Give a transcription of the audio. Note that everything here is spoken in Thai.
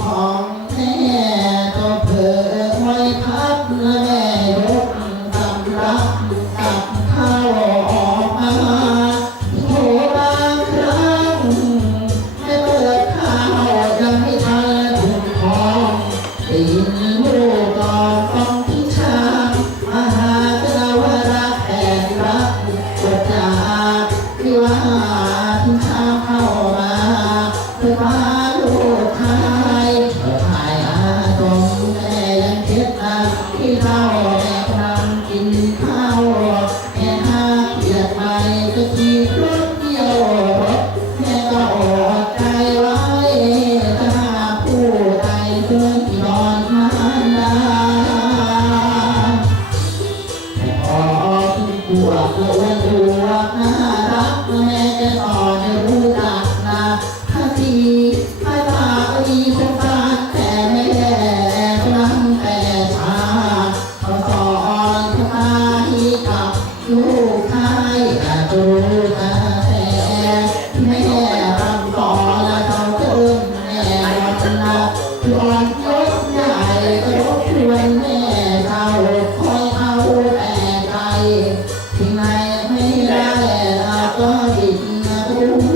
ของแท้ก็เผลไว้พับและแม่ยกตำรับกับขาออกมาโทบางครั้งให้เปิดขาวยังไทันถึงของตีนลูกอนต้องพิชาอาหารก็รารัแอบรักกดจาก วบตัวอ้วนอวบน่ารักแม่จะสอน